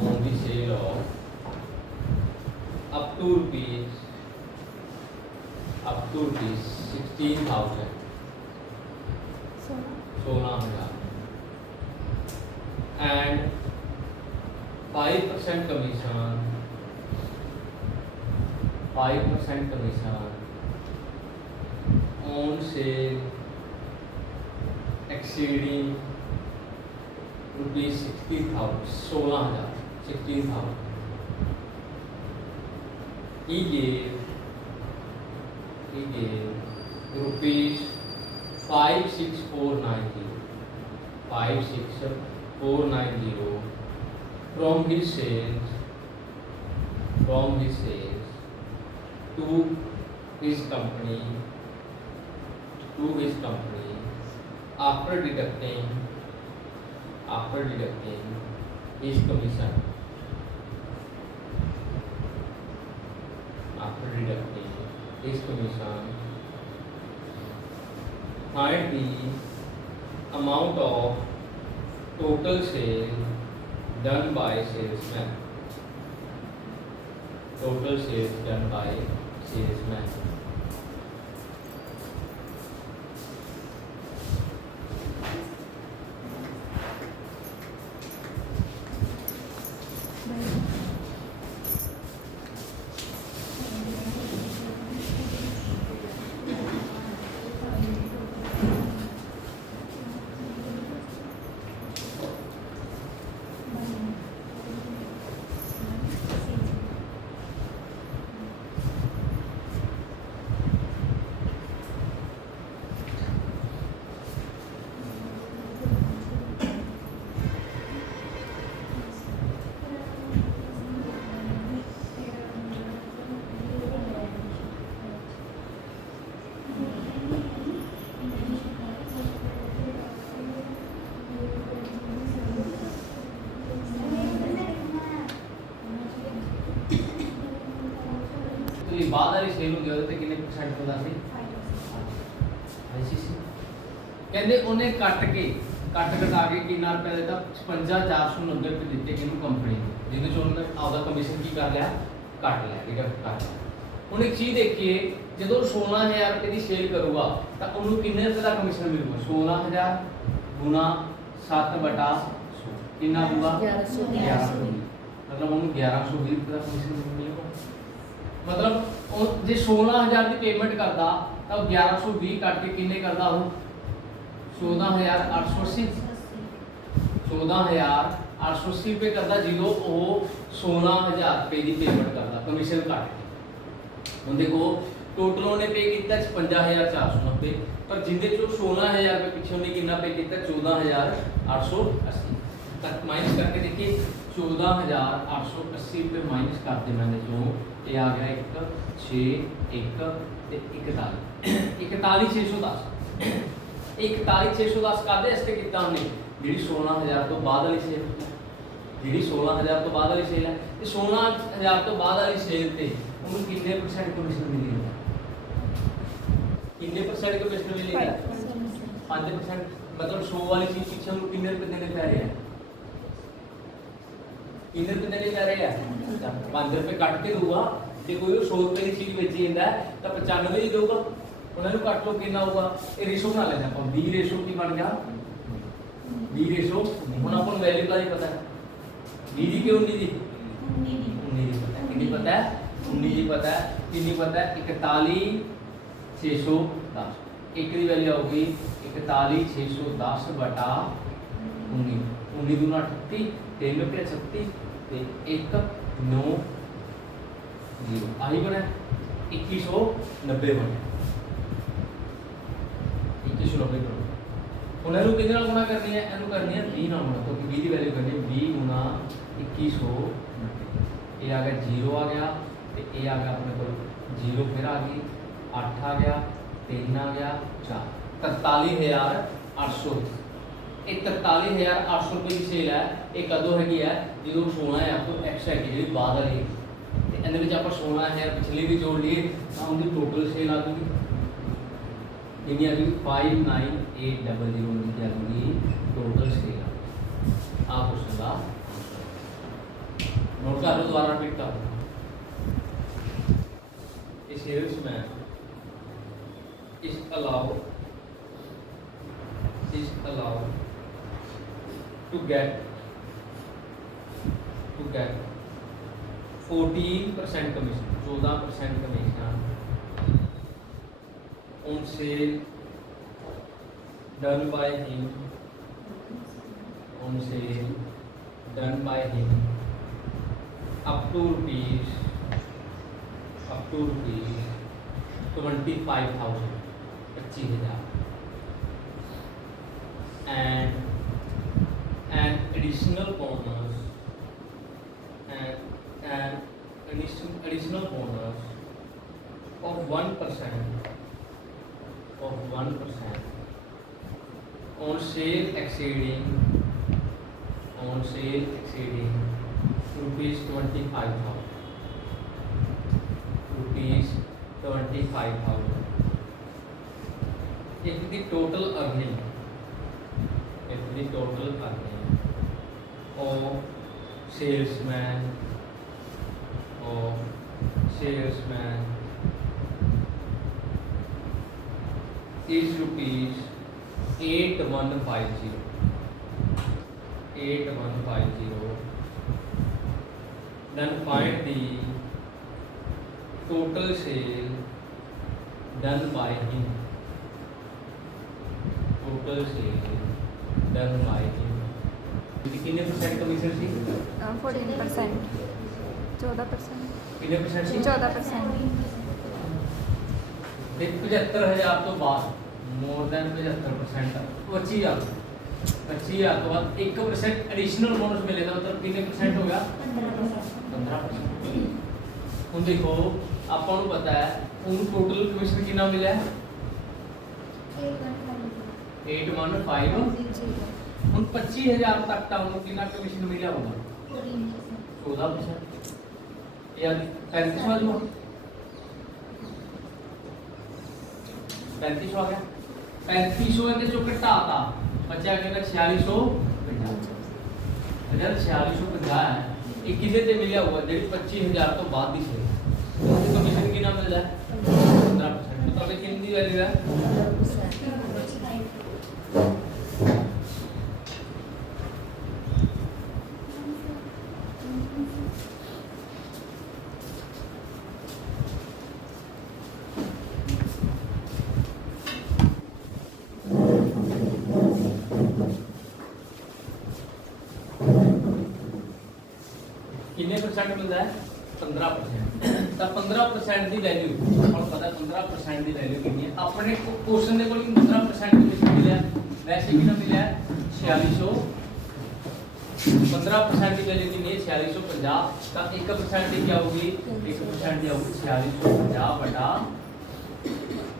on the sale of up to rupees 16,000 16,000 and 5% commission 5% commission on sale exceeding rupees 60,000 16,000 16,000 he gave rupees 56490 56490 from his sales to his company after deducting his commission find the amount of total sale done by salesman बाद वाली cell ਹੁੰਦੀ ਉਹਦੇ ਤੇ ਕਿੰਨੇ % ਹੁੰਦਾ ਸੀ 5% ਕਹਿੰਦੇ ਉਹਨੇ ਕੱਟ ਕਟਾ ਕੇ ਕਿੰਨਾ ਰੁਪਏ ਦਿੱਤਾ 55490 ਰੁਪਏ ਦਿੱਤੇ ਕਿਹਨੂੰ ਕੰਪਨੀ ਨੂੰ ਜਿਹਦੇ ਚੋਂ ਉਹਨੇ ਆਪਦਾ ਕਮਿਸ਼ਨ ਕੀ ਕਰ ਲਿਆ ਕੱਟ ਲਿਆ ਠੀਕ ਹੈ ਕੱਟ ਲਿਆ ਹੁਣ ਇੱਕ ਚੀਜ਼ ਦੇਖੀਏ ਜਦੋਂ 16000 ਰੁਪਏ ਦੀ ਸੇਲ ਕਰੂਗਾ ਤਾਂ ਉਹਨੂੰ ਕਿੰਨੇ ਰੁਪਏ ਦਾ ਕਮਿਸ਼ਨ ਮਿਲੂਗਾ 16000 ਗੁਣਾ 7/100 ਕਿੰਨਾ ਹੋਊਗਾ 1120 मतलब ਉਹਨੂੰ 1120 ਰੁਪਏ ਦਾ ਕਮਿਸ਼ਨ ਮਿਲੇਗਾ मतलब जे 16000 की पेमेंट करता तो 1120 काट के किन्ने करता वो 14880 14880 रुपये करता जो वो 16000 रुपये की पेमेंट करता कमीशन काट के हम देखो टोटल उन्हें पे किया 55490 पर जिंदे चो 16000 रुपये पिछे उन्हें कितना पे किया 14880 तक माइनस करके देखिए 14880 रुपये माइनस करते मैंने जो ये आ गया 1 6 1 41 610 कादे इसते कितना हमने जी 16000 तो बाद वाली सेल जी 16000 तो बाद वाली सेल है 16000 तो बाद वाली सेल ते उन्हें कितने % कमीशन मिलेगा कितने % कमीशन मिलेगा 5% मतलब 100 वाली चीज पीछे हम कितने रुपए देने पै रहे हैं कितने रुपए देने पै रहे हैं 5 रुपए काट के दूंगा जे कोई 100 रुपए की चीज बेची ਜਾਂਦਾ ਤਾਂ 95 ਹੀ ਦੇਊਗਾ ਉਹਨਾਂ ਨੂੰ ਕੱਟ ਲੋ ਕਿੰਨਾ ਹੋਊਗਾ ਇਹ ਰੇਸ਼ੋ ਬਣਾ ਲੈਣਾ ਆਪਾਂ 20 ਰੇਸ਼ੋ ਕੀ ਬਣ ਗਿਆ 20 ਰੇਸ਼ੋ ਹੁਣ ਆਪਾਂ ਨੂੰ ਵੈਲਿਊ ਦਾ ਹੀ ਪਤਾ ਹੈ 20 ਦੀ ਕਿਉਂ 19 ਦੀ 19 ਦੀ ਪਤਾ ਕਿੰਨੀ ਪਤਾ ਹੈ 19 ਦੀ ਪਤਾ ਹੈ ਕਿੰਨੀ ਪਤਾ ਹੈ 41610 ਇੱਕ ਦੀ ਵੈਲਿਊ ਆਊਗੀ 41610 ਬਟਾ 19 19 दूना 38 3 में 36 ਤੇ 1 9 0 ਆਹੀ ਬਣਾ 2190 ਬਣਾ 2190 ਬਣਾ ਹੁਣ ਇਹਨੂੰ ਕਿਹਦੇ ਨਾਲ ਗੁਣਾ ਕਰਨੀ ਹੈ ਇਹਨੂੰ ਕਰਨੀ ਹੈ 20 ਨਾਲ ਗੁਣਾ ਕਿਉਂਕਿ 20 ਦੀ ਵੈਲਿਊ ਕਰਨੀ ਹੈ 20 ਗੁਣਾ 2190 ਇਹ ਆ ਗਿਆ 0 ਆ ਗਿਆ ਤੇ ਇਹ ਆ ਗਿਆ ਆਪਣੇ ਕੋਲ 0 ਫਿਰ ਆ ਗਈ 8 ਆ ਗਿਆ 3 ਆ ਗਿਆ 4 43800 एक 43800 रुपये की सेल है एक कदों हैगी है जो 16000 तो एक्स्ट्रा है जी बाद वाली तो इन्हें आप 16000 पिछली भी जोड़ लिए तो उनकी टोटल सेल आ गई कितनी आ गई 59800 उनकी आ गई टोटल सेल आ क्वेश्चन का नोट कर लो, दोबारा रिपीट कर लो। A salesman is allowed to get 14% commission, 14% commission on sale done by him, up to rupees 25,000, 25,000, and an additional bonus of 1% on sale exceeding rupees 25,000. If the total earning of salesman is rupees 8150, then find the total sale done by him. कितने percent commission सी? 14%, 14%, कितने percent सी? 14%। 75,000 तो बाद more than 75%, 25,000 तो बाद 1% additional bonus मिलेगा, मतलब कितने percent हो गया? 15%। ਹੁਣ देखो ਆਪਾਂ ਨੂੰ ਪਤਾ ਹੈ ਉਹਨੂੰ ਟੋਟਲ ਕਮਿਸ਼ਨ ਕਿੰਨਾ ਮਿਲਿਆ ਹੈ? 8150। ਹੁਣ 25,000 ਤੱਕ ਤਾਂ ਉਹਨੂੰ ਕਿੰਨਾ ਕਮਿਸ਼ਨ ਮਿਲਿਆ ਹੋਗਾ? 14%। ਇਹ 3500 ਆ ਜਾਊਗਾ, 3500 ਆ ਗਿਆ। 3500 ਇਹਦੇ ਚੋਂ ਘਟਾਤਾ, ਬਚਿਆ ਕਿੰਨਾ? 4650। ਅਗਰ 4650 ਹੈ, ਇਹ ਕਿਹਦੇ ਤੇ ਮਿਲਿਆ ਹੋਊਗਾ? ਜਿਹੜੀ 25,000 ਤੋਂ ਬਾਅਦ ਦੀ ਸੇਲ, ਉਹਦੀ ਕਮਿਸ਼ਨ ਕਿੰਨਾ ਮਿਲਦਾ ਹੈ? 15%। तो ਤੁਹਾਡੇ ਕਿੰਨੀ ਦੀ ਵੈਲਿਊ ਹੈ? कितने परसेंट मिलता है? 15%। तो 15% की वैल्यू और पता 15% की वैल्यू कितनी है? अपने क्वेश्चन के कोल 15% कमीशन मिला, वैसे कितना मिला है? 4600। 15% की वैल्यू कितनी है? 4650। तो 1% की क्या होगी? 1% की होगी 4650 बटा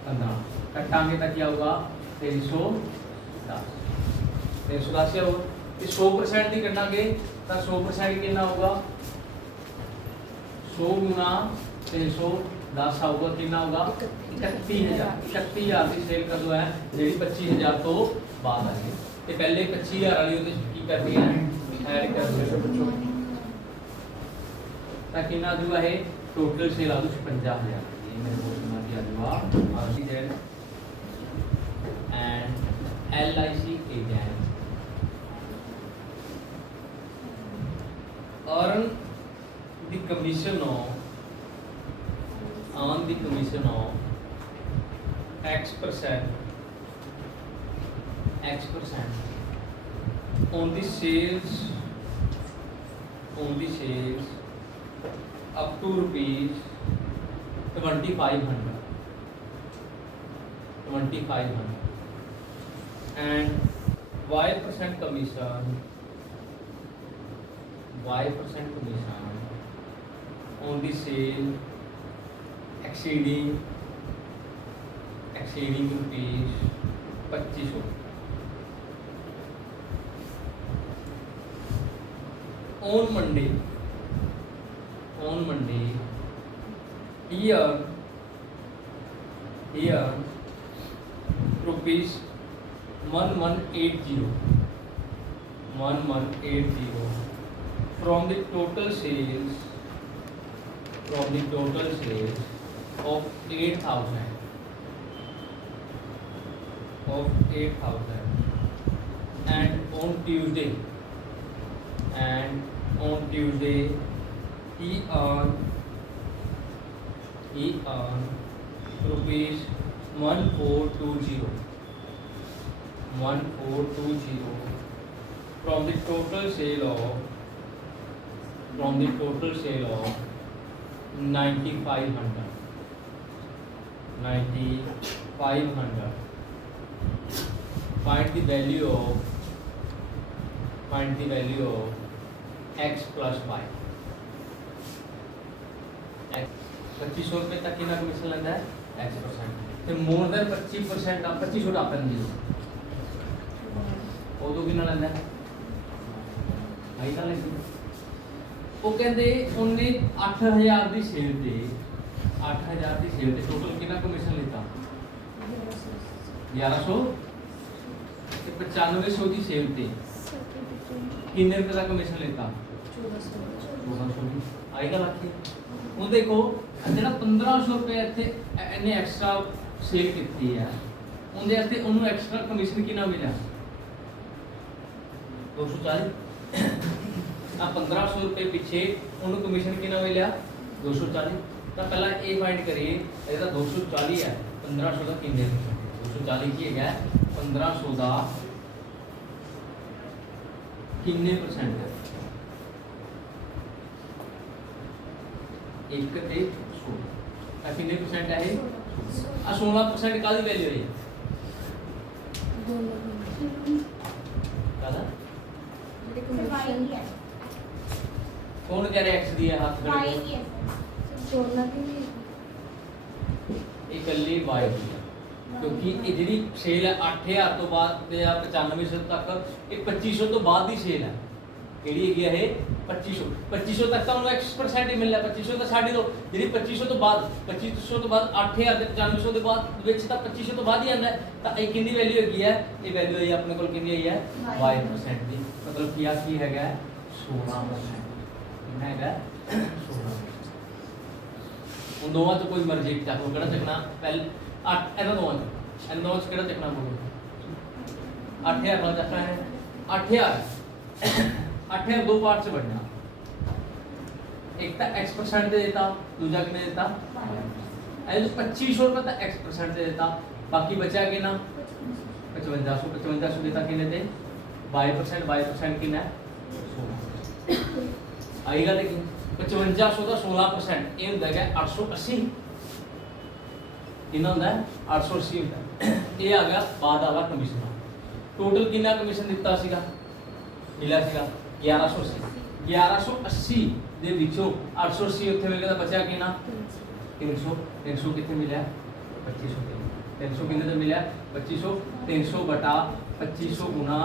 15, कटांगे तो क्या होगा? 310। 310 होगा। 100% की कटांगे तो 100% कितना होगा? 100 गुना 310 आऊगा, कितना होगा? 31,000। 31,000 की सेल कदों है जी? 25,000 तो बाद आ गई। तो पहले 25,000 वाली वो की करनी है, ऐड कर दो बच्चों, ताकि ना जो है टोटल सेल आ जाए 50,000। ये मेरे क्वेश्चन में दिया हुआ RCZ and LIC agent earn the commission of X% on the sales up to rupees 2,500 and Y% commission on the sale exceeding rupees 2,500 on Monday here rupees 1180 from the total sales of 8,000 and on Tuesday he earned rupees 1420 from the total sale of 9,500. Find the value of x plus y. 2500 रुपये तक कितना commission लेता है x%, तो more than 25% आप 2500 अपन दे दो ਉਹ ਤੋਂ ਕਿੰਨਾ ਲੈਂਦਾ ਆਈ ਤਾਂ ਲੈਂਦੀ ਉਹ ਕਹਿੰਦੇ ਉਹਨੇ 8000 ਦੀ ਸੇਲ ਤੇ ਟੋਟਲ ਕਿੰਨਾ ਕਮਿਸ਼ਨ ਲਿੱਤਾ 1100 ਤੇ 9500 ਦੀ ਸੇਲ ਤੇ ਕਿੰਨੇ ਰੁਪਏ ਦਾ ਕਮਿਸ਼ਨ ਲਿੱਤਾ 1400 ਆਈ ਗੱਲ ਆਖੀ ਹੁਣ ਦੇਖੋ ਜਿਹੜਾ 1500 ਰੁਪਏ ਇੱਥੇ ਇਹਨੇ ਐਕਸਟਰਾ ਸੇਲ ਕੀਤੀ ਹੈ ਉਹਦੇ ਵਾਸਤੇ ਉਹਨੂੰ ਐਕਸਟਰਾ ਕਮਿਸ਼ਨ ਕਿੰਨਾ ਮਿਲਿਆ 240 ਆ 1500 रुपए पीछे उन्होंने कमीशन कितना मिला 240 तो पहला ए फाइंड करिए ਇਹਦਾ 240 है 1500 ਦਾ ਕਿੰਨੇ 240 ਕੀ ਹੈਗਾ 1500 ਦਾ ਕਿੰਨੇ ਪਰਸੈਂਟ ਹੈ 1 ਤੇ 16 ਆ ਕਿੰਨੇ ਪਰਸੈਂਟ ਹੈ ਇਹ ਆ 16% ਕਾਦੀ ਵੈਲਿਊ ਹੈ ਕਾਦਾ कौन कह रहे एक्स दिया हाथ खड़े जोड़ना भी ਇਹ ਕੱਲੀ y ਦੀ ਹੈ ਕਿਉਂਕਿ ਇਹ ਜਿਹੜੀ ਸੇਲ ਹੈ 8000 ਤੋਂ ਬਾਅਦ ਤੇ 9500 ਤੱਕ ਇਹ 2500 ਤੋਂ ਬਾਅਦ ਦੀ ਸੇਲ ਹੈ ਕਿਹੜੀ ਹੈਗੀ ਹੈ ਇਹ 2500 ਤੱਕ ਤਾਂ ਉਹਨੂੰ x% ਹੀ ਮਿਲਣਾ 2500 ਤਾਂ ਛੱਡ ਦੋ ਜਿਹੜੀ 2500 ਤੋਂ ਬਾਅਦ 8000 ਤੇ 9500 ਦੇ ਬਾਅਦ ਵਿੱਚ ਤਾਂ 2500 ਤੋਂ ਬਾਅਦ ਹੀ ਆਉਂਦਾ ਤਾਂ ਇਹ ਕਿੰਨੀ ਵੈਲਿਊ ਹੈਗੀ ਹੈ ਇਹ ਵੈਲਿਊ ਹੈ ਆਪਣੇ ਕੋਲ ਕਿੰਨੀ ਆਈ ਹੈ y% ਦੀ ਮਤਲਬ ਕੀ ਹੈਗਾ 16% ਕਿੰਨਾ ਹੈਗਾ 16 उन दोवां तो कोई मर्जी चाहो केड़ा चकना पहले 8 ਇਹਨਾਂ ਦੋਵਾਂ ਚ ਕਿਹੜਾ ਚੱਕਣਾ ਪਊਗਾ 8000 ਨਾਲ ਚੱਕਣਾ ਹੈ 8000 दो पार्ट से बढ़ना एक तो x% दे देता दूसरा कितने देता ऐसे 2500 रुपये तक x% दे देता बाकी बचा कि ना 5500 देता कितने थे y% कितना है 16 आएगा लेकिन 5500 ਦਾ 16% ਇਹ ਹੁੰਦਾ ਹੈ 880 ਕਿੰਨਾ ਹੁੰਦਾ ਹੈ 880 ਹੁੰਦਾ ਇਹ ਆ ਗਿਆ ਬਾਅਦ ਵਾਲਾ ਕਮਿਸ਼ਨ ਟੋਟਲ ਕਿੰਨਾ ਕਮਿਸ਼ਨ ਦਿੱਤਾ ਸੀਗਾ ਮਿਲਿਆ ਸੀਗਾ 1180 ਦੇ ਵਿੱਚੋਂ 880 ਉੱਥੇ ਮਿਲ ਗਿਆ ਤਾਂ ਬਚਿਆ ਕਿੰਨਾ 300 ਕਿੱਥੇ ਮਿਲਿਆ 2500 300 ਕਿੰਨੇ ਦਾ ਮਿਲਿਆ 2500 300 ਬਟਾ 2500 ਗੁਣਾ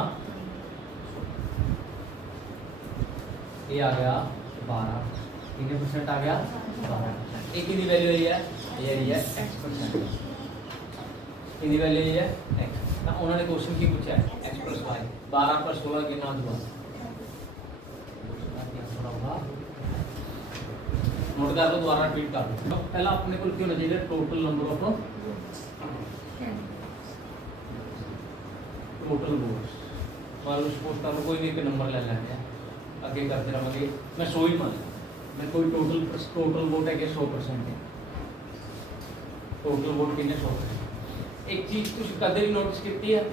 ਇਹ ਆ ਗਿਆ 12 कितने परसेंट आ गया 12 एक कितनी वैल्यू है ये है x% कितनी वैल्यू है x ना उन्होंने क्वेश्चन की पूछा है x + y 12 + 16 कितना हुआ नोट कर दो दोबारा रिपीट कर दो तो पहला अपने को क्या होना चाहिए total number of total votes मान लो सपोज कर कोई भी एक नंबर ले लेंगे आगे करते रहेंगे मैं 100 ही मान मैं कोई टोटल वोट है कि 100% है टोटल वोट कितने 100% एक चीज़ तुम कदे भी नोटिस की है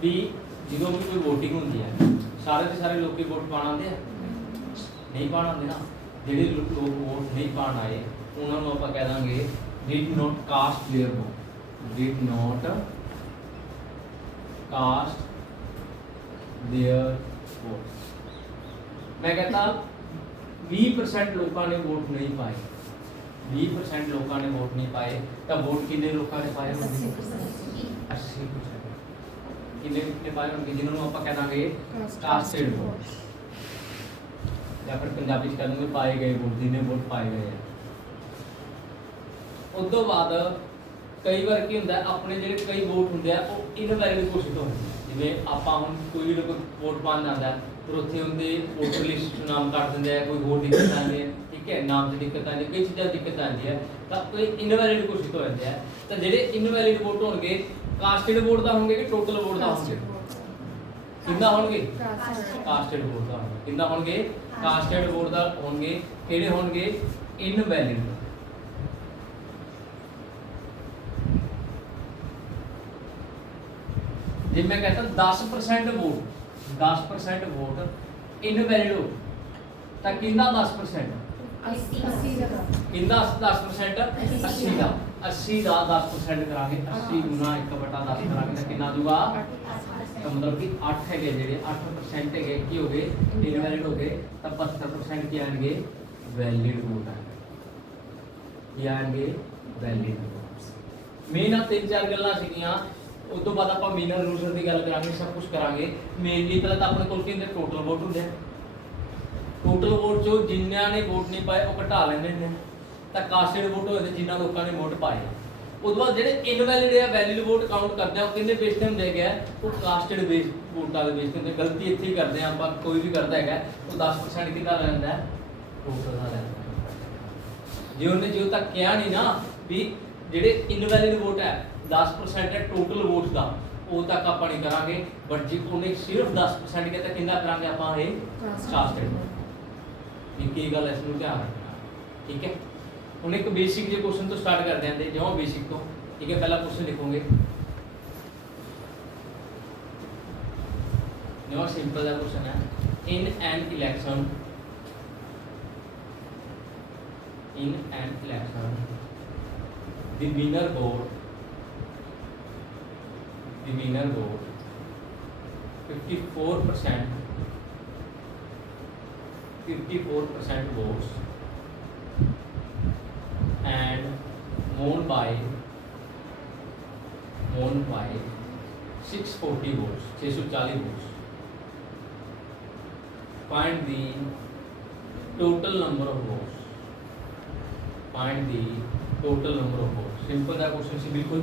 भी जो भी कोई वोटिंग होती है सारे के सारे लोग वोट पाना आते हैं नहीं पाना आते ना ਜਿਹੜੇ ਲੋਕ ਵੋਟ ਨਹੀਂ ਪਾਣ ਆਏ ਉਹਨਾਂ ਨੂੰ ਆਪਾਂ ਕਹਿ ਦਾਂਗੇ did not cast their vote did not cast their vote मैं कहता 20% लोगों ने वोट नहीं पाए 20% लोगों ने वोट नहीं पाए तब वोट कितने लोगों ने पाए 80% कितने पाए होंगे जिन्होंने आप कह देंगे कास्टेड वोट या फिर पंजाबी कह देंगे पाए गए वोट जिन्हें वोट पाए गए हैं उस तो बाद कई बार की होंगे अपने जो कई वोट होंगे वो इनवैलिड घोषित हो जिमें आप हम कोई भी वोट पान जाता है फिर उत्थे उनके वोटर लिस्ट चों नाम कट दिंदे आ, कोई होर दिक्कत आती है, ठीक है, नाम च दिक्कत आती है, कई चीज़ां दिक्कत आती है, तो कोई इनवैलिड घोषित हो जाते हैं। तो ਜਿਹੜੇ इनवैलिड वोट होणगे कास्टेड वोट ਦਾ ਹੋਣਗੇ कि टोटल वोट ਦਾ ਹੋਣਗੇ? कितना होणगे? कास्टेड वोट ਦਾ ਹੋਣਗੇ। कितना होणगे? कास्टेड वोट ਦਾ ਹੋਣਗੇ। ਕਿਹੜੇ ਹੋਣਗੇ? इनवैलिड। ਜੇ मैं कहता 10% वोट इनवैलिड हो तो किंदा 10%? 10% 80 का 80 का 10% करांगे 80 गुना 1/10 करांगे तो कितना दूगा? तो मतलब कि 8 है जेडे 8% है की हो गए इनवैलिड हो गए तो 72% की आएंगे वैलिड वोट आएंगे। ਕੀ ਆਣਗੇ? ਵੈਲਿਡ। ਮੇਨ ਆ ਤਿੰਨ ਚਾਰ ਗੱਲਾਂ ਸੀਗੀਆਂ, ਉਸ ਤੋਂ ਬਾਅਦ ਆਪਾਂ ਮੀਨਰ ਰੂਲਰ ਦੀ ਗੱਲ ਕਰਾਂਗੇ, ਸਭ ਕੁਝ ਕਰਾਂਗੇ। ਮੇਨਲੀ ਪਹਿਲਾਂ ਤਾਂ ਆਪਣੇ ਕੋਲ ਕੀ ਹੁੰਦੇ? ਟੋਟਲ ਵੋਟ ਹੁੰਦੇ ਆ। ਟੋਟਲ ਵੋਟ ਚੋਂ ਜਿਨ੍ਹਾਂ ਨੇ ਵੋਟ ਨਹੀਂ ਪਾਏ ਉਹ ਘਟਾ ਲੈਂਦੇ ਨੇ, ਤਾਂ ਕਾਸਟਡ ਵੋਟ ਹੋਏ ਜਿਨ੍ਹਾਂ ਲੋਕਾਂ ਨੇ ਵੋਟ ਪਾਏ। ਉਸ ਤੋਂ ਬਾਅਦ ਜਿਹੜੇ ਇਨਵੈਲਿਡ ਆ ਵੈਲਿਡ ਵੋਟ ਕਾਊਂਟ ਕਰਦੇ ਆ, ਉਹ ਕਿੰਨੇ ਬੇਸ ਤੇ ਹੁੰਦੇ ਹੈਗੇ? ਉਹ ਕਾਸਟਡ ਬੇਸ ਵੋਟਾਂ ਦੇ ਬੇਸ ਤੇ ਹੁੰਦੇ। ਗਲਤੀ ਇੱਥੇ ਹੀ ਕਰਦੇ ਆ ਆਪਾਂ, ਕੋਈ ਵੀ ਕਰਦਾ ਹੈਗਾ ਉਹ 10% ਕਿਹਦਾ ਲੈਂਦਾ? ਟੋਟਲ ਦਾ ਲੈਂਦਾ। ਜੇ ਉਹਨੇ ਜਦੋਂ ਤੱਕ ਕਿਹਾ ਨਹੀਂ ਨਾ ਵੀ ਜਿਹੜੇ ਇਨਵੈਲਿਡ ਵੋਟ ਹੈ 10% ਹੈ ਟੋਟਲ ਵੋਟ ਦਾ, ਉਹ ਤੱਕ ਆਪਾਂ ਨਹੀਂ ਕਰਾਂਗੇ। ਬਟ ਜੇ ਉਹਨੇ ਸਿਰਫ 10% ਕਿਹਾ ਤਾਂ ਕਿੰਨਾ ਕਰਾਂਗੇ ਆਪਾਂ? ਇਹ ਕਾਸਟਡ। ਇਹ ਕੀ ਗੱਲ, ਇਸ ਨੂੰ ਧਿਆਨ ਰੱਖਣਾ, ਠੀਕ ਹੈ। ਹੁਣ ਇੱਕ ਬੇਸਿਕ ਜੇ ਕੁਐਸਚਨ ਤੋਂ ਸਟਾਰਟ ਕਰਦੇ ਆਂ, ਜਿਵੇਂ ਬੇਸਿਕ ਤੋਂ, ਠੀਕ ਹੈ। ਪਹਿਲਾ ਕੁਐਸਚਨ ਲਿਖੋਗੇ, ਜਿਵੇਂ ਸਿੰਪਲ ਦਾ ਕੁਐਸਚਨ ਹੈ, ਇਨ ਐਨ election the winner vote 54% votes and won by 640 votes, 640 votes. Find the total number of votes. Find the total number of votes. Simple दा क्वेश्चन सी बिल्कुल।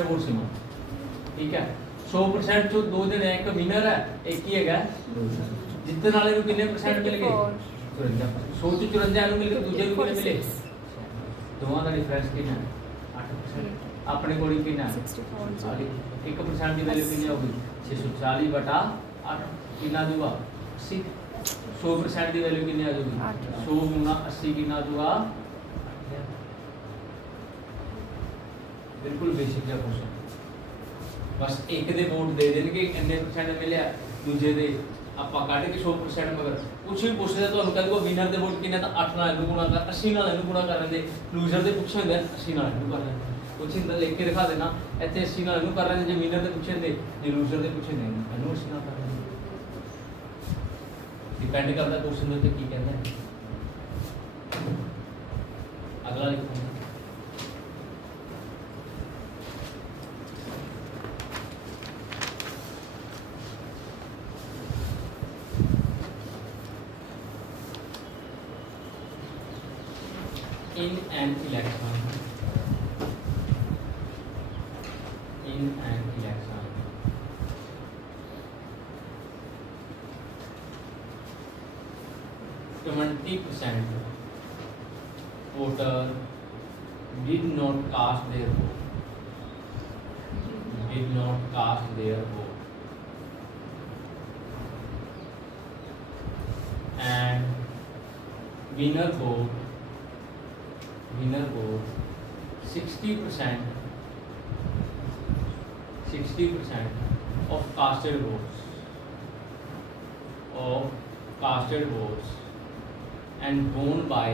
वोट सीमा, ठीक है। 100% चो 2 दिन है, एक विनर है, एक ही है जितने वाले को कितने परसेंट मिल गए? 100 ਚ 54 ਨੂੰ ਮਿਲ ਕੇ ਦੂਜੇ ਨੂੰ ਕਿੰਨੇ ਮਿਲੇ? ਦੋਵਾਂ ਦਾ ਡਿਫਰੈਂਸ ਕਿੰਨਾ ਹੈ? 8%। ਆਪਣੇ ਕੋਲ ਕਿੰਨਾ ਹੈ? 64। 1% ਦੀ ਵੈਲਿਊ ਕਿੰਨੀ ਹੋਊਗੀ? 640/8 ਕਿੰਨਾ ਦੂਗਾ? 80। 100% ਦੀ ਵੈਲਿਊ ਕਿੰਨੀ ਆ ਜਾਊਗੀ? 100 ਗੁਣਾ 80 ਕਿੰਨਾ ਦੂਗਾ? ਬਿਲਕੁਲ ਬੇਸਿਕ ਜਿਹਾ ਕੁਐਸਚਨ। ਬਸ ਇੱਕ ਦੇ ਵੋਟ ਦੇ ਦੇਣਗੇ, ਇੰਨੇ ਪਰਸੈਂਟ ਮਿਲਿਆ, ਦੂਜੇ ਦੇ ਆਪਾਂ ਕੱਢ ਕੇ 100% ਮਗਰ ਕੁਛ ਵੀ ਪੁੱਛਦੇ ਤੁਹਾਨੂੰ ਕਹਿੰਦੇ ਕੋ ਵਿਨਰ ਦੇ ਵੋਟ ਕਿੰਨੇ, ਤਾਂ 8 ਨਾਲ ਇਹਨੂੰ ਗੁਣਾ ਕਰ, 80 ਨਾਲ ਇਹਨੂੰ ਗੁਣਾ ਕਰ ਲੈਂਦੇ। ਲੂਜ਼ਰ ਦੇ ਪੁੱਛੇ ਹੁੰਦੇ 80 ਨਾਲ ਇਹਨੂੰ ਕਰ ਲੈਂਦੇ। ਕੁਛ ਇੰਦਾ ਲਿਖ ਕੇ ਦਿਖਾ ਦੇਣਾ, ਇੱਥੇ 80 ਨਾਲ ਇਹਨੂੰ ਕਰ ਲੈਂਦੇ। ਜੇ ਵਿਨਰ ਦੇ ਪੁੱਛੇ ਹੁੰਦੇ, ਜੇ ਲੂਜ਼ਰ ਦੇ ਪੁੱਛੇ ਹੁੰਦੇ ਇਹਨੂੰ 80 ਨਾਲ ਕਰ ਲੈਂਦੇ। ਡਿਪੈਂਡ ਕਰਦਾ ਕੁਐਸਚਨ ਦੇ ਉੱਤੇ ਕੀ ਕਹਿੰਦਾ ਹੈ। ਅਗਲਾ ਲਿਖੋ, in an election 20% voter did not cast their vote, and winner vote 60% of casted votes and won by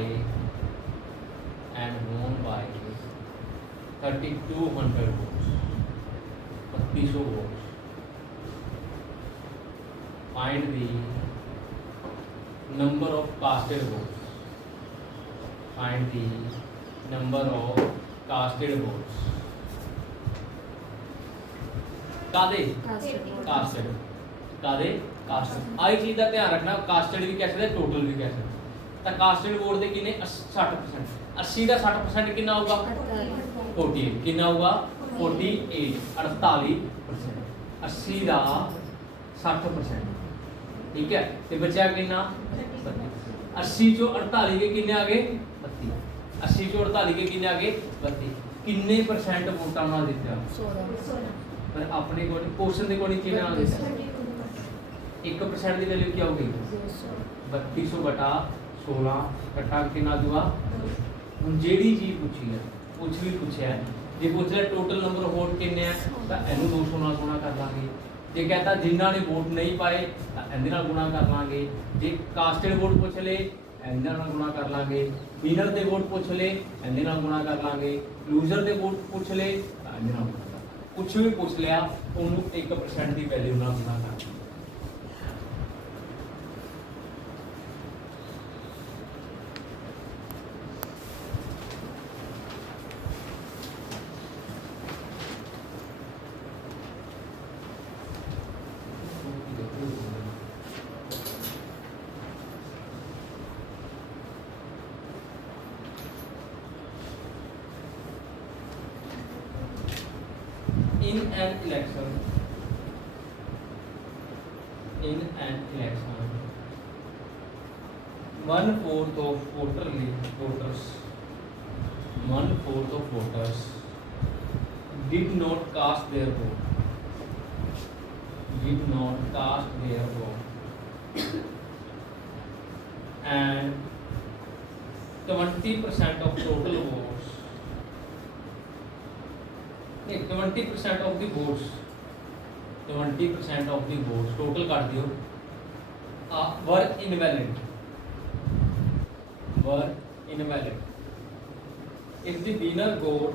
3200 votes, 3200 votes. Find the number of casted votes. Find the number of casted votes. कादे? casted. कादे? Cast ਆਈ ਚੀਜ਼ ਦਾ ਧਿਆਨ ਰੱਖਣਾ, ਕਾਸਟਡ ਵੀ ਕਹਿ ਸਕਦੇ total ਵੀ ਕਹਿ ਸਕਦੇ। ਤਾਂ ਕਾਸਟਡ ਵੋਟ ਦੇ ਕਿੰਨੇ 60%, 80 ਦਾ 60% ਕਿੰਨਾ ਹੋਊਗਾ 48, ਕਿੰਨਾ ਹੋਊਗਾ 48 48%, 80 ਦਾ 60%, ठीक है। ਤੇ ਬਚਿਆ ਕਿੰਨਾ 80 ਚੋਂ 48 के किन्ने आ गए 32, 80 चों 48 के किन्ने आ गए 32, किन्ने परसेंट वोटां ਨਾਲ ਦਿੱਤਾ 16 पर अपने को क्वेश्चन ਦੇ ਕੋਲ ਕਿੰਨਾ ਨਾਲ ਦਿੱਤਾ 1% ਦੀ ਵੈਲਿਊ ਕੀ ਆਊਗੀ 3200 ਬਟਾ 16 ਇਕੱਠਾ ਕਿੰਨਾ ਦੂਆ। ਹੁਣ ਜਿਹੜੀ ਚੀਜ਼ ਪੁੱਛੀ ਹੈ ਕੁਝ ਵੀ ਪੁੱਛਿਆ ਹੈ, ਜੇ ਪੁੱਛ ਲਿਆ ਟੋਟਲ ਨੰਬਰ ਵੋਟ ਕਿੰਨੇ ਆ ਤਾਂ ਇਹਨੂੰ 200 ਨਾਲ ਗੁਣਾ ਕਰ ਲਾਂਗੇ, ਜੇ ਕਹਤਾ ਜਿਨ੍ਹਾਂ ਨੇ ਵੋਟ ਨਹੀਂ ਪਾਏ ਤਾਂ ਇਹਦੇ ਨਾਲ ਗੁਣਾ ਕਰ ਲਾਂਗੇ, ਜੇ ਕਾਸਟਡ ਵੋਟ ਪੁੱਛ ਲੇ ਇਹਦੇ ਨਾਲ ਗੁਣਾ ਕਰ ਲਾਂਗੇ, ਵਿਨਰ ਦੇ ਵੋਟ ਪੁੱਛ ਲੇ ਇਹਦੇ ਨਾਲ ਗੁਣਾ ਕਰ ਲਾਂਗੇ, ਲੂਜ਼ਰ ਦੇ ਵੋਟ ਪੁੱਛ ਲੇ ਤਾਂ ਇਹਦੇ ਨਾਲ ਗੁਣਾ ਕਰ ਲਾਂਗੇ। ਕੁਝ ਵੀ ਪੁੱਛ ਲਿਆ ਉਹਨੂੰ 1% ਦੀ ਵੈਲਿਊ ਨਾਲ ਗੁਣਾ ਕਰ ਲਾਂਗੇ। In an election, 1/4 of voters did not cast their vote, and 20% of total votes, 20% of the votes total कर दियो were invalid if the winner got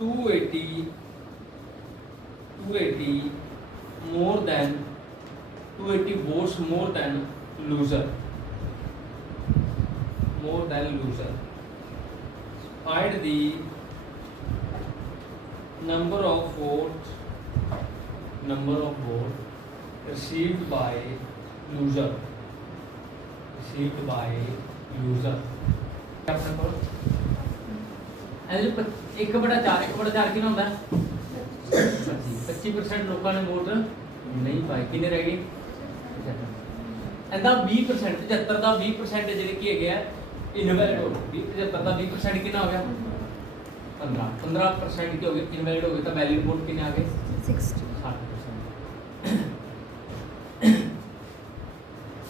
280 more than 280 votes more than loser, find the number of votes received by loser ਆਪਣੇ ਕੋਲ ਇਹਦੇ 1/4 ਕਿੰਨਾ ਹੁੰਦਾ 25% ਲੋਕਾਂ ਨੇ vote ਨਹੀਂ ਪਾਏ, ਕਿੰਨੇ ਰਹਿ ਗਏ ਇਹਦਾ 20%, 75 ਦਾ 20% ਜਿਹੜੇ ਕੀ ਹੈਗੇ ਆ ਇਨਵੈਲਿਡ ਹੋ ਗਏ, 75 ਦਾ 20% ਕਿੰਨਾ ਹੋ ਗਿਆ 15% ਕੀ ਹੋ ਗਏ ਇਨਵੈਲਿਡ ਹੋ ਗਏ, ਤਾਂ ਵੈਲਿਡ ਵੋਟ ਕਿੰਨੇ ਆ ਗਏ 60%।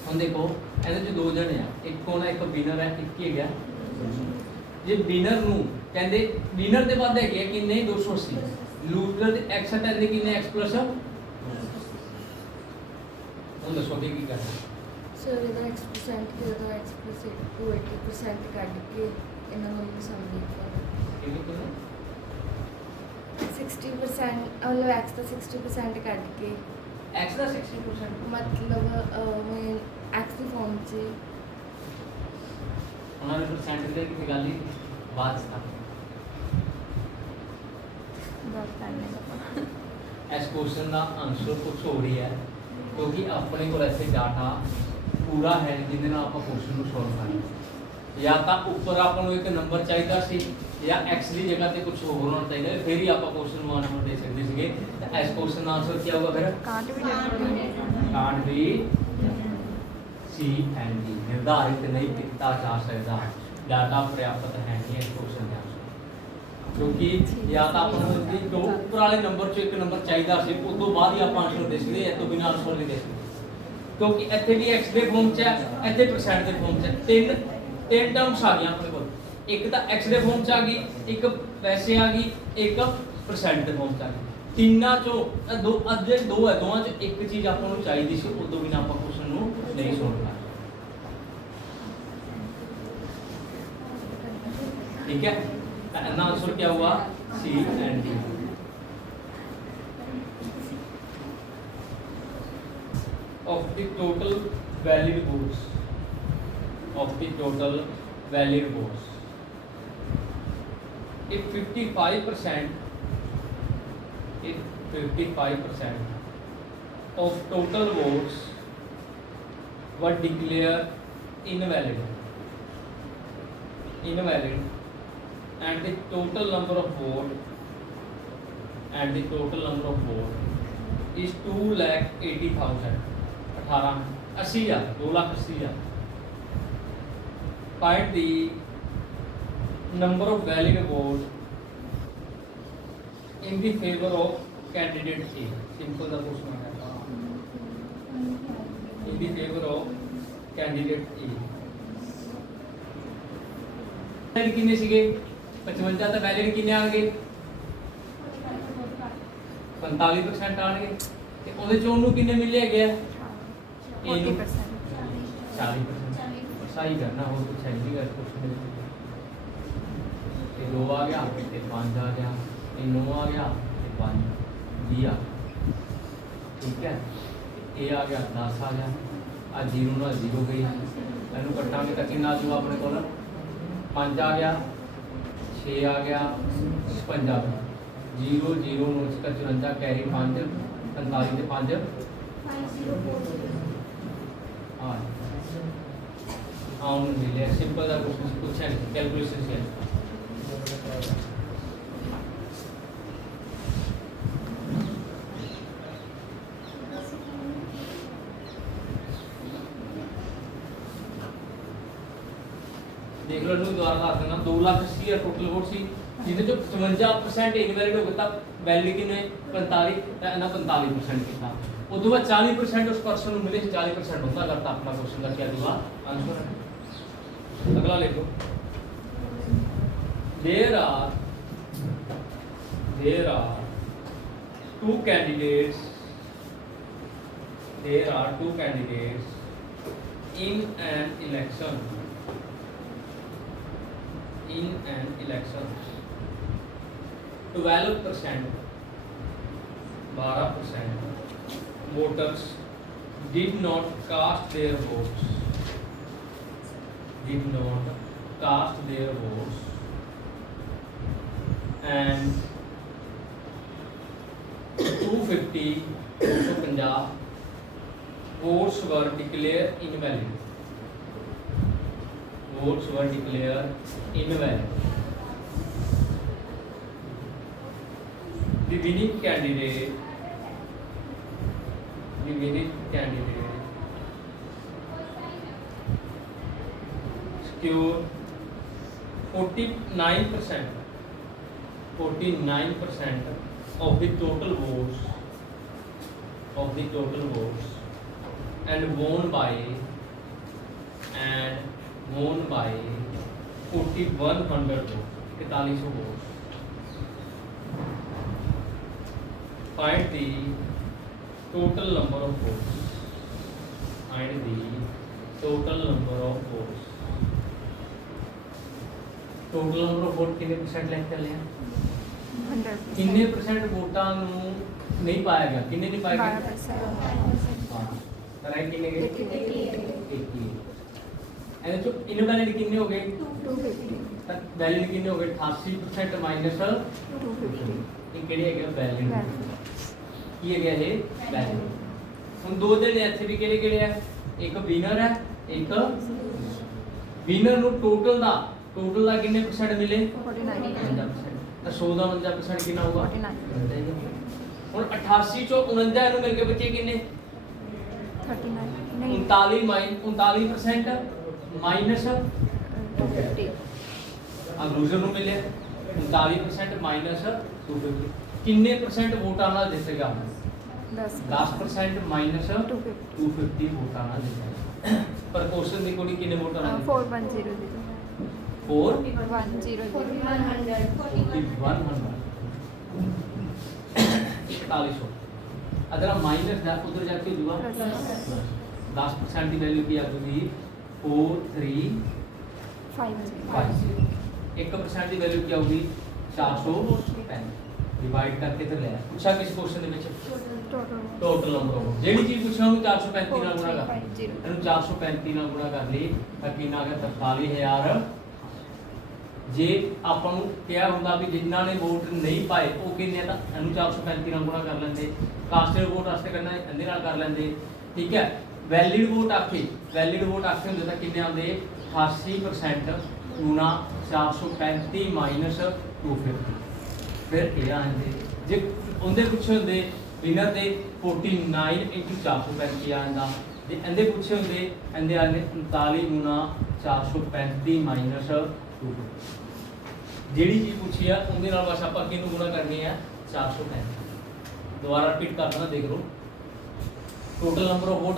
ਹੁਣ ਦੇਖੋ ਇਹਦੇ ਚ ਦੋ ਜਣੇ ਆ, ਇੱਕ ਕੋਣ ਹੈ, ਇੱਕ ਵਿਨਰ ਹੈ, ਇੱਕ ਹੀ ਹੈਗਾ। ਜੇ ਵਿਨਰ ਨੂੰ ਕਹਿੰਦੇ ਵਿਨਰ ਦੇ ਵੱਧ ਹੈਗੇ ਕਿੰਨੇ 280, ਲੂਜ਼ਰ ਦੇ x ਹੈ ਕਿੰਨੇ x ਪਲੱਸ, ਹੁਣ ਦੱਸੋ ਕੀ ਕਰਨਾ ਸਰ ਇਹਦਾ x% ਦੇ ਦੋ x plus 280% ਕੱਢ ਕੇ ਇਹਨਾਂ ਨੂੰ ਸਮਝੀ ਕਿੰਨੇ ਕਿੰਨੇ 60% ਮਤਲਬ x ਦਾ 60% ਕੱਢ ਕੇ x ਦਾ 60% ਮਤਲਬ ਮੈਂ x ਦੀ ਫਾਰਮ 'ਚ ਉਹਨਾਂ ਨੇ ਪਰਸੈਂਟ ਦੇ ਕੀ ਗੱਲ ਹੀ ਬਾਤ ਸਾ ਬਾਤ ਕਰਨੇ ਦਾ ਇਸ ਕੁਐਸਚਨ ਦਾ ਆਨਸਰ ਕੁਝ ਹੋ ਰਹੀ ਹੈ ਕਿਉਂਕਿ ਆਪਣੇ ਕੋਲ ਇੱਥੇ ਡਾਟਾ ਪੂਰਾ ਹੈ ਜਿਹਦੇ ਨਾਲ ਆਪਾਂ ਕੁਐਸਚਨ ਨੂੰ ਸੋਲਵ ਕਰਾਂਗੇ। ਜਾਂ ਤਾਂ ਉੱਪਰ ਆਪਾਂ ਨੂੰ ਇੱਕ ਨੰਬਰ ਚਾਹੀਦਾ ਸੀ ਜਾਂ x ਦੀ ਜਗ੍ਹਾ ਤੇ ਕੁਝ ਹੋਰ ਹੋਣਾ ਚਾਹੀਦਾ, ਫਿਰ ਹੀ ਆਪਾਂ ਕੁਐਸਚਨ ਨੂੰ ਆਨਸਰ ਦੇ ਸਕਦੇ ਸੀਗੇ। ਤਾਂ ਇਸ ਕੁਐਸਚਨ ਦਾ ਆਨਸਰ ਕੀ ਹੋਊਗਾ ਫਿਰ ਕਾਂਟ ਵੀ C and D निर्धारित नहीं किया जा सकता, डाटा पर्याप्त है नहीं इस क्वेश्चन का, क्योंकि या तो अपन जो ऊपर वाले नंबर चो एक नंबर चाहिए सी उस तो बाद ही आप आंसर दे सकते, इस तो बिना आंसर नहीं दे सकते, क्योंकि इतने भी x के फॉर्म च है, इतने परसेंट के फॉर्म च तीन टर्म्स आ गई अपने को, एक तो x के फॉर्म च आ गई, एक वैसे आ गई, एक परसेंट के फॉर्म च आ गई, तीनों चो दो अद्धे दो है, दोवां च एक चीज़ आपको चाहिए सी उस तो बिना आप क्वेश्चन नहीं सोल्व कर, ठीक है। तो आंसर क्या हुआ C and D। Of the total valid votes, if 55% 55% of total votes were declared invalid and the total number of vote is 2,80,000 2,80,000. Find the number of valid votes in the favor of candidate A. Simple the question है. In the favor of candidate A. Valid कितने सीगे 55 तो valid कितने आ गए 45% आ गए ਤੇ ਉਹਦੇ ਚੋਂ ਉਹਨੂੰ ਕਿੰਨੇ ਮਿਲੇ ਹੈਗੇ ਆ 40%. 40% ਸਹੀ ਕਰਨਾ ਹੋਰ ਕੁਛ ਹੈ ਨਹੀਂ ਕਰ ਕੁਛ ਨਹੀਂ ਤੇ 2 ਆ ਗਿਆ ਤੇ 5 ਆ ਗਿਆ ਤੇ 9 ਆ ਗਿਆ ਤੇ 5 20 ਆ ਠੀਕ ਹੈ ਇਹ ਆ ਗਿਆ 10 ਆ ਗਿਆ ਆ 0 ਨਾਲ 0 ਗਈ ਇਹਨੂੰ ਕੱਟਾਂਗੇ ਤਾਂ ਕਿੰਨਾ ਆ ਜੂ ਆਪਣੇ ਕੋਲ 5 ਆ ਗਿਆ 6 ਆ ਗਿਆ 55 0 0 ਨੂੰ 54 ਕੈਰੀ 5 45 ਤੇ 5 ਹਾਂ ਆਉਂ ਮਿਲਿਆ ਸਿੰਪਲ ਦਾ ਕੁਛ ਹੈ ਕੈਲਕੂਲੇਸ਼ਨ ਹੈ देख लो ਨੂੰ ਦੁਬਾਰਾ ਦੱਸ ਦੇਣਾ 2 ਲੱਖ ਸੀ ਟੋਟਲ ਵੋਟ ਸੀ ਜਿਹਦੇ ਚੋਂ 55% ਇਨਵੈਲਿਡ ਹੋ ਗਿਆ ਵੈਲਿਡ ਕਿੰਨੇ 45 ਤਾਂ ਇਹਨਾਂ 45% ਕੀਤਾ ਉਦੋਂ ਬਾਅਦ 40% ਉਸ ਪਰਸਨ ਨੂੰ ਮਿਲੇ 40% ਹੁੰਦਾ ਅਗਰ ਤਾਂ ਆਪਣਾ ਕੁਐਸਚਨ ਦਾ ਕੀ ਆਊਗਾ ਆਨਸਰ ਹੈ ਅਗਲਾ ਲਿਖੋ there are two candidates in an election 12% voters did not cast their votes and 250 votes were declared invalid. The winning candidate secured 49% of the total votes and won by 4,100 votes 4,100 votes. Find the total number of votes. Total number of vote कितने percent लेके चले हैं 100%. कितने percent वोटां ਨੂੰ नहीं पाया गया कितने नहीं पाया गया 12%. हाँ राइट कितने गए 81 ਇਹਦੇ ਚੋਂ ਇਨਵੈਲਿਡ ਕਿੰਨੇ ਹੋ ਗਏ 250. ਤਾਂ ਵੈਲਿਡ ਕਿੰਨੇ ਹੋ ਗਏ 88% ਮਾਈਨਸ 250. ਇਹ ਕਿਹੜੇ ਹੈਗੇ ਵੈਲਿਡ ਕੀ ਹੈਗਾ ਇਹ ਵੈਲਿਡ ਹੁਣ ਦੋ ਜਿਹੜੇ ਇੱਥੇ ਵੀ ਕਿਹੜੇ ਕਿਹੜੇ ਆ ਇੱਕ ਵਿਨਰ ਹੈ ਇੱਕ ਵਿਨਰ ਨੂੰ ਟੋਟਲ ਦਾ ਕਿੰਨੇ ਪਰਸੈਂਟ ਮਿਲੇ 49. 50% ਤਾਂ 100 ਦਾ 49% ਕਿੰਨਾ ਹੋਊਗਾ 49. ਹੁਣ 88 ਚੋਂ 49 ਇਹਨੂੰ ਮਿਲ ਕੇ ਬਚੇ ਕਿੰਨੇ 39. नहीं 39% ਮਾਈਨਸ 250. ਆ ਲੂਜ਼ਰ ਨੂੰ ਮਿਲਿਆ 39% ਮਾਈਨਸ 250 ਕਿੰਨੇ ਪਰਸੈਂਟ ਵੋਟਾਂ ਨਾਲ ਜਿੱਤ ਗਿਆ 10% ਮਾਈਨਸ 250 ਵੋਟਾਂ ਨਾਲ ਜਿੱਤ ਗਿਆ ਪਰ ਕੁਐਸਚਨ ਦੀ ਕੋਡੀ ਕਿੰਨੇ ਵੋਟਾਂ ਨਾਲ 4100. 4100 अगर हम माइनस उधर जाके हुआ 10% की वैल्यू की आती 4350 1% की वैल्यू क्या होगी 435 डिवाइड करके तो ले पूछा किस क्वेश्चन ਦੇ ਵਿੱਚ ਟੋਟਲ ਨੰਬਰ ਆਫ ਜਿਹੜੀ ਚੀਜ਼ ਪੁੱਛਿਆ ਉਹਨੂੰ 435 ਨਾਲ ਗੁਣਾ ਕਰ ਇਹਨੂੰ 435 ਨਾਲ ਗੁਣਾ ਕਰ ਲਈ ਤਾਂ ਕਿੰਨਾ ਆ ਗਿਆ 43000 ਜੇ ਆਪਾਂ ਨੂੰ ਕਿਹਾ ਹੁੰਦਾ ਵੀ ਜਿਨ੍ਹਾਂ ਨੇ ਵੋਟ ਨਹੀਂ ਪਾਏ ਉਹ ਕਿੰਨੇ ਤਾਂ ਇਹਨੂੰ 435 ਨਾਲ ਗੁਣਾ ਕਰ ਲੈਂਦੇ, ਕਾਸਟਡ ਵੋਟ ਵਾਸਤੇ ਕਰਨਾ ਇਹਦੇ ਨਾਲ ਕਰ ਲੈਂਦੇ, ਠੀਕ ਹੈ। ਵੈਲਿਡ ਵੋਟ ਆਖੇ ਹੁੰਦੇ ਤਾਂ ਕਿੰਨੇ ਆਉਂਦੇ 88% ਗੁਣਾ 435 ਮਾਈਨਸ 250, ਫਿਰ ਇਹ ਆਉਂਦੇ। ਜੇ ਉਹਦੇ ਪੁੱਛੇ ਹੁੰਦੇ ਵਿਨਰ ਦੇ 49 into 435 ਆ ਜਾਂਦਾ, ਜੇ ਇਹਦੇ ਪੁੱਛੇ ਹੁੰਦੇ ਇਹਦੇ ਆਉਂਦੇ 39 ਗੁਣਾ 435 ਮਾਈਨਸ 250। ਜਿਹੜੀ ਚੀਜ਼ ਪੁੱਛੀ ਆ ਉਹਦੇ ਨਾਲ ਬਸ ਆਪਾਂ ਕਿਹਨੂੰ ਗੁਣਾ ਕਰਨੀ ਆ 435। ਦੁਬਾਰਾ ਰਿਪੀਟ ਕਰ ਦੇਣਾ, ਦੇਖ ਲਓ। Total number of vote